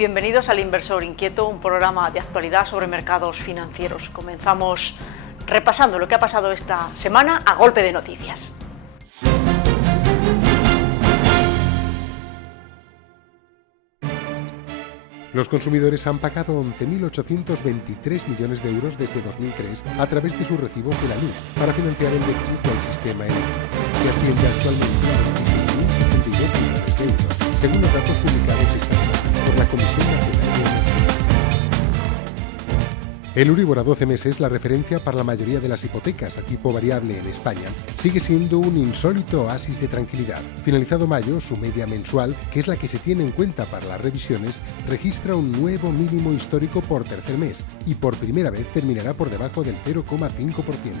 Bienvenidos al Inversor Inquieto, un programa de actualidad sobre mercados financieros. Comenzamos repasando lo que ha pasado esta semana a golpe de noticias. Los consumidores han pagado 11.823 millones de euros desde 2003 a través de sus recibos de la luz para financiar el déficit del sistema eléctrico, que asciende actualmente a 26.062 millones de euros, según los datos publicados esta semana por la Comisión Nacional de Energía. El Euribor a 12 meses, la referencia para la mayoría de las hipotecas a tipo variable en España, sigue siendo un insólito oasis de tranquilidad. Finalizado mayo, su media mensual, que es la que se tiene en cuenta para las revisiones, registra un nuevo mínimo histórico por tercer mes y por primera vez terminará por debajo del 0,5%.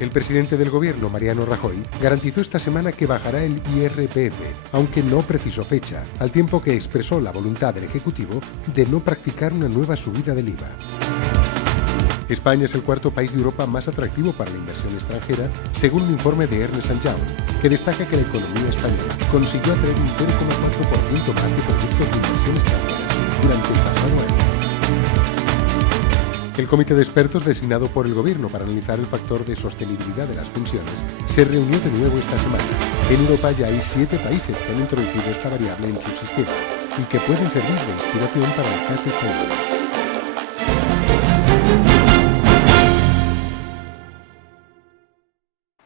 El presidente del Gobierno, Mariano Rajoy, garantizó esta semana que bajará el IRPF, aunque no precisó fecha, al tiempo que expresó la voluntad del Ejecutivo de no practicar una nueva subida del IVA. España es el cuarto país de Europa más atractivo para la inversión extranjera, según un informe de Ernst & Young, que destaca que la economía española consiguió atraer un 0,4% más de proyectos de inversión extranjera durante el pasado año. El comité de expertos designado por el Gobierno para analizar el factor de sostenibilidad de las pensiones se reunió de nuevo esta semana. En Europa ya hay 7 países que han introducido esta variable en su sistema y que pueden servir de inspiración para el caso español.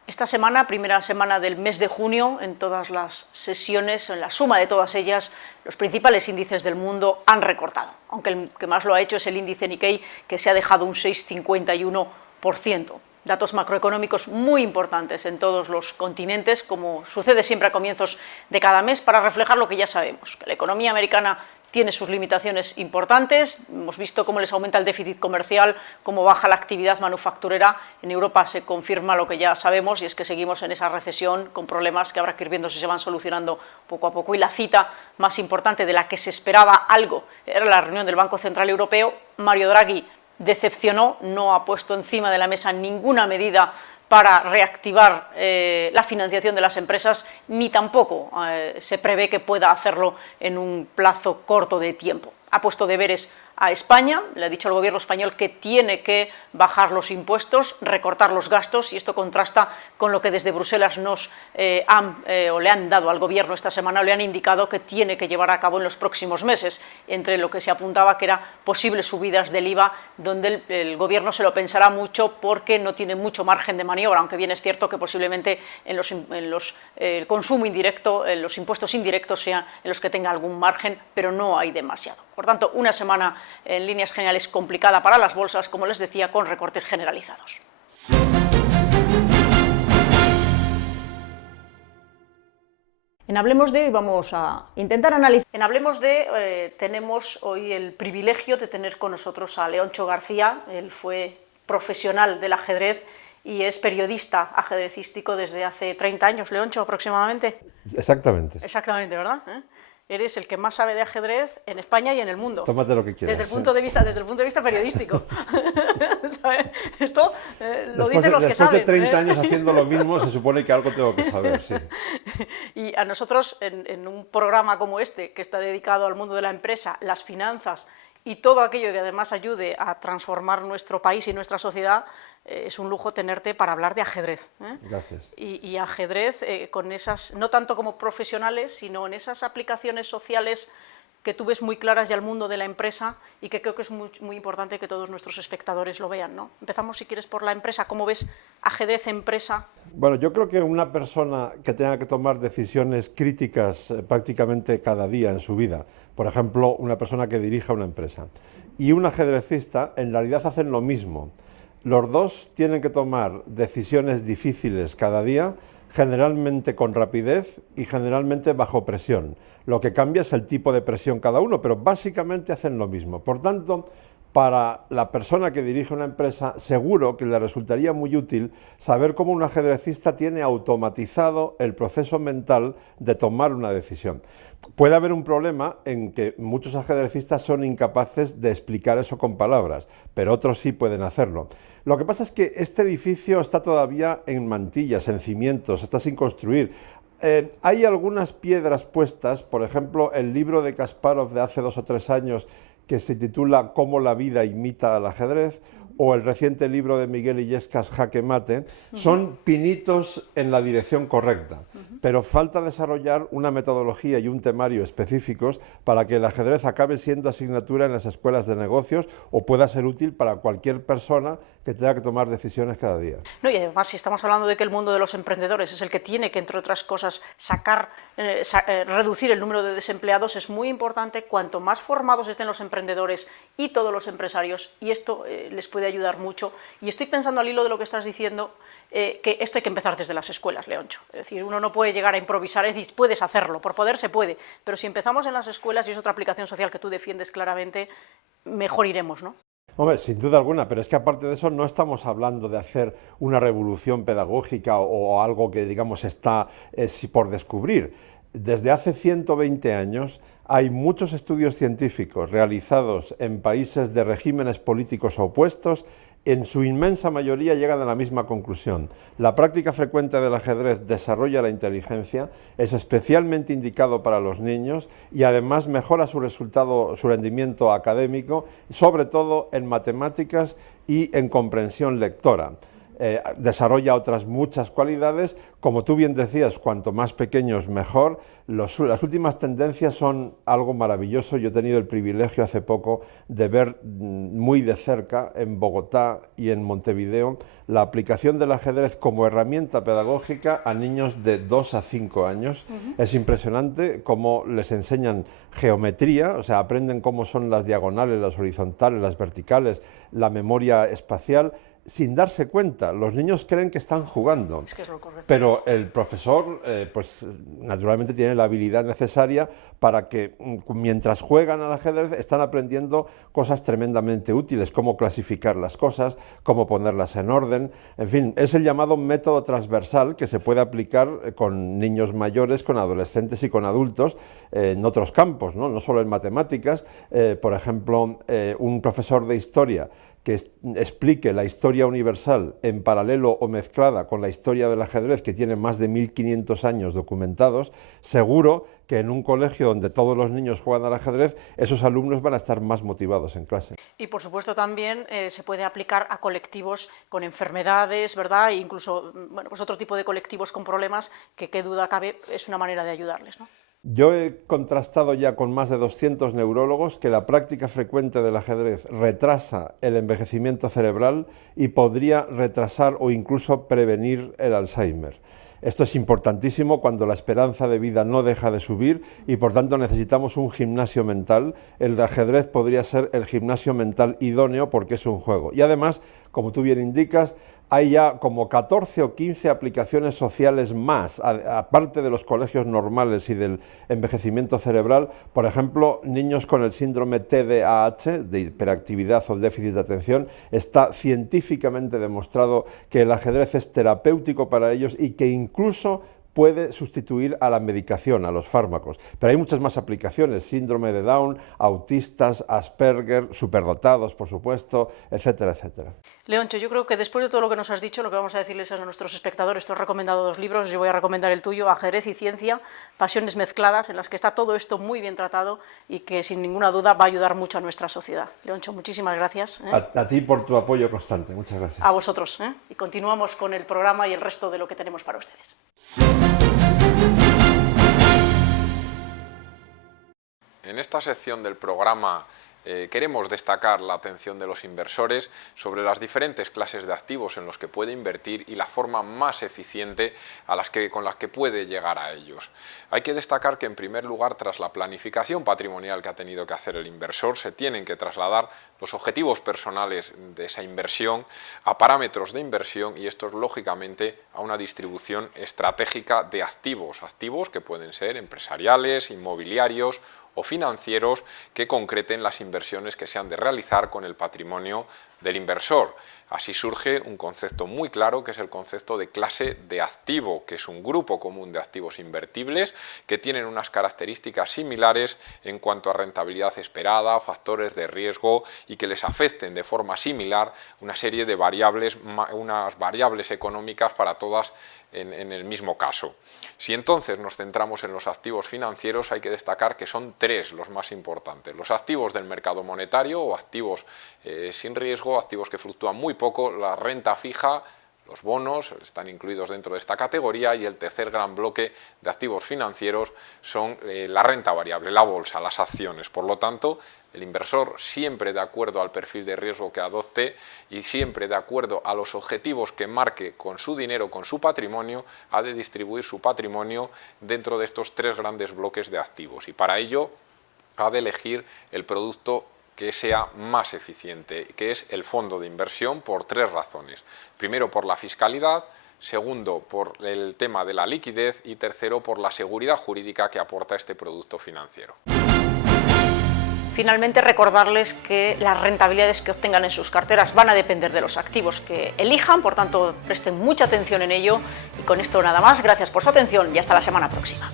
Esta semana, primera semana del mes de junio, en todas las sesiones, en la suma de todas ellas, los principales índices del mundo han recortado, aunque el que más lo ha hecho es el índice Nikkei, que se ha dejado un 6,51%. Datos macroeconómicos muy importantes en todos los continentes, como sucede siempre a comienzos de cada mes, para reflejar lo que ya sabemos, que la economía americana tiene sus limitaciones importantes. Hemos visto cómo les aumenta el déficit comercial, cómo baja la actividad manufacturera. En Europa se confirma lo que ya sabemos, y es que seguimos en esa recesión con problemas que habrá que ir viendo si se van solucionando poco a poco. Y la cita más importante, de la que se esperaba algo, era la reunión del Banco Central Europeo. Mario Draghi decepcionó, no ha puesto encima de la mesa ninguna medida para reactivar la financiación de las empresas, ni tampoco se prevé que pueda hacerlo en un plazo corto de tiempo. Ha puesto deberes a España, le ha dicho al gobierno español que tiene que bajar los impuestos, recortar los gastos, y esto contrasta con lo que desde Bruselas le han dado al gobierno esta semana, le han indicado que tiene que llevar a cabo en los próximos meses, entre lo que se apuntaba que eran posibles subidas del IVA, donde el gobierno se lo pensará mucho porque no tiene mucho margen de maniobra, aunque bien es cierto que posiblemente el consumo indirecto, los impuestos indirectos sean en los que tenga algún margen, pero no hay demasiado. Por tanto, una semana en líneas generales complicada para las bolsas, como les decía, con recortes generalizados. En Hablemos de hoy vamos a intentar analizar. En Hablemos de tenemos hoy el privilegio de tener con nosotros a Leoncho García. Él fue profesional del ajedrez y es periodista ajedrecístico desde hace 30 años, Leoncho, aproximadamente. Exactamente. Exactamente, ¿verdad? Eres el que más sabe de ajedrez en España y en el mundo. Tómate lo que quieras. Desde el punto de vista periodístico. Esto lo dicen los que saben. Después de 30 años haciendo lo mismo, se supone que algo tengo que saber, sí. Y a nosotros, en un programa como este, que está dedicado al mundo de la empresa, las finanzas y todo aquello que además ayude a transformar nuestro país y nuestra sociedad, es un lujo tenerte para hablar de ajedrez. Gracias. Y ajedrez con esas, no tanto como profesionales, sino en esas aplicaciones sociales que tú ves muy claras ya al mundo de la empresa y que creo que es muy importante que todos nuestros espectadores lo vean, ¿no? Empezamos, si quieres, por la empresa. ¿Cómo ves ajedrez empresa? Bueno, yo creo que una persona que tenga que tomar decisiones críticas prácticamente cada día en su vida, por ejemplo, una persona que dirija una empresa, y un ajedrecista, en realidad hacen lo mismo. Los dos tienen que tomar decisiones difíciles cada día, generalmente con rapidez y generalmente bajo presión. Lo que cambia es el tipo de presión cada uno, pero básicamente hacen lo mismo. Por tanto, para la persona que dirige una empresa, seguro que le resultaría muy útil saber cómo un ajedrecista tiene automatizado el proceso mental de tomar una decisión. Puede haber un problema en que muchos ajedrecistas son incapaces de explicar eso con palabras, pero otros sí pueden hacerlo. Lo que pasa es que este edificio está todavía en mantillas, en cimientos, está sin construir. Hay algunas piedras puestas, por ejemplo, el libro de Kasparov de hace 2 o 3 años que se titula Cómo la vida imita al ajedrez, o el reciente libro de Miguel Illescas, Jaque Mate, son pinitos en la dirección correcta, pero falta desarrollar una metodología y un temario específicos para que el ajedrez acabe siendo asignatura en las escuelas de negocios o pueda ser útil para cualquier persona que tenga que tomar decisiones cada día. No, y además, si estamos hablando de que el mundo de los emprendedores es el que tiene que, entre otras cosas, reducir el número de desempleados, es muy importante cuanto más formados estén los emprendedores y todos los empresarios, y esto les puede ayudar mucho. Y estoy pensando al hilo de lo que estás diciendo, que esto hay que empezar desde las escuelas, Leoncho. Es decir, uno no puede llegar a improvisar, es decir, puedes hacerlo, por poder se puede, pero si empezamos en las escuelas, y es otra aplicación social que tú defiendes claramente, mejor iremos, ¿no? Hombre, sin duda alguna, pero es que aparte de eso no estamos hablando de hacer una revolución pedagógica o algo que, digamos, está por descubrir. Desde hace 120 años hay muchos estudios científicos realizados en países de regímenes políticos opuestos. En su inmensa mayoría llegan a la misma conclusión. La práctica frecuente del ajedrez desarrolla la inteligencia, es especialmente indicado para los niños y además mejora su rendimiento académico, sobre todo en matemáticas y en comprensión lectora. Desarrolla otras muchas cualidades, como tú bien decías, cuanto más pequeños mejor. Las últimas tendencias son algo maravilloso. Yo he tenido el privilegio hace poco de ver muy de cerca en Bogotá y en Montevideo la aplicación del ajedrez como herramienta pedagógica a niños de 2 a 5 años. Es impresionante cómo les enseñan geometría, o sea, aprenden cómo son las diagonales, las horizontales, las verticales, la memoria espacial, sin darse cuenta. Los niños creen que están jugando, es que es lo correcto. Pero el profesor, pues naturalmente tiene la habilidad necesaria para que mientras juegan al ajedrez están aprendiendo cosas tremendamente útiles, cómo clasificar las cosas, cómo ponerlas en orden, en fin, es el llamado método transversal que se puede aplicar con niños mayores, con adolescentes y con adultos en otros campos, no solo en matemáticas. Por ejemplo, un profesor de historia que explique la historia universal en paralelo o mezclada con la historia del ajedrez, que tiene más de 1500 años documentados, seguro que en un colegio donde todos los niños juegan al ajedrez, esos alumnos van a estar más motivados en clase. Y por supuesto también se puede aplicar a colectivos con enfermedades, ¿verdad? E incluso, bueno, pues otro tipo de colectivos con problemas que, qué duda cabe, es una manera de ayudarles, ¿no? Yo he contrastado ya con más de 200 neurólogos que la práctica frecuente del ajedrez retrasa el envejecimiento cerebral y podría retrasar o incluso prevenir el Alzheimer. Esto es importantísimo cuando la esperanza de vida no deja de subir y por tanto necesitamos un gimnasio mental. El ajedrez podría ser el gimnasio mental idóneo porque es un juego. Y además, como tú bien indicas, hay ya como 14 o 15 aplicaciones sociales más, aparte de los colegios normales y del envejecimiento cerebral. Por ejemplo, niños con el síndrome TDAH, de hiperactividad o déficit de atención, está científicamente demostrado que el ajedrez es terapéutico para ellos y que incluso puede sustituir a la medicación, a los fármacos. Pero hay muchas más aplicaciones: síndrome de Down, autistas, Asperger, superdotados, por supuesto, etcétera, etcétera. Leoncho, yo creo que después de todo lo que nos has dicho, lo que vamos a decirles a nuestros espectadores, tú has recomendado 2 libros, yo voy a recomendar el tuyo, Ajedrez y Ciencia, Pasiones mezcladas, en las que está todo esto muy bien tratado y que sin ninguna duda va a ayudar mucho a nuestra sociedad. Leoncho, muchísimas gracias. A ti por tu apoyo constante, muchas gracias. A vosotros, y continuamos con el programa y el resto de lo que tenemos para ustedes. En esta sección del programa queremos destacar la atención de los inversores sobre las diferentes clases de activos en los que puede invertir y la forma más eficiente con las que puede llegar a ellos. Hay que destacar que, en primer lugar, tras la planificación patrimonial que ha tenido que hacer el inversor, se tienen que trasladar los objetivos personales de esa inversión a parámetros de inversión, y estos, lógicamente, a una distribución estratégica de activos que pueden ser empresariales, inmobiliarios o financieros, que concreten las inversiones que se han de realizar con el patrimonio del inversor. Así surge un concepto muy claro, que es el concepto de clase de activo, que es un grupo común de activos invertibles que tienen unas características similares en cuanto a rentabilidad esperada, factores de riesgo y que les afecten de forma similar una serie de variables, unas variables económicas para todas en el mismo caso. Si entonces nos centramos en los activos financieros, hay que destacar que son tres los más importantes: los activos del mercado monetario o activos sin riesgo, activos que fluctúan muy poco, la renta fija, los bonos están incluidos dentro de esta categoría, y el tercer gran bloque de activos financieros son la renta variable, la bolsa, las acciones. Por lo tanto, el inversor, siempre de acuerdo al perfil de riesgo que adopte y siempre de acuerdo a los objetivos que marque con su dinero, con su patrimonio, ha de distribuir su patrimonio dentro de estos tres grandes bloques de activos, y para ello ha de elegir el producto que sea más eficiente, que es el fondo de inversión, por tres razones. Primero, por la fiscalidad; segundo, por el tema de la liquidez; y tercero, por la seguridad jurídica que aporta este producto financiero. Finalmente, recordarles que las rentabilidades que obtengan en sus carteras van a depender de los activos que elijan, por tanto presten mucha atención en ello. Y con esto nada más, gracias por su atención y hasta la semana próxima.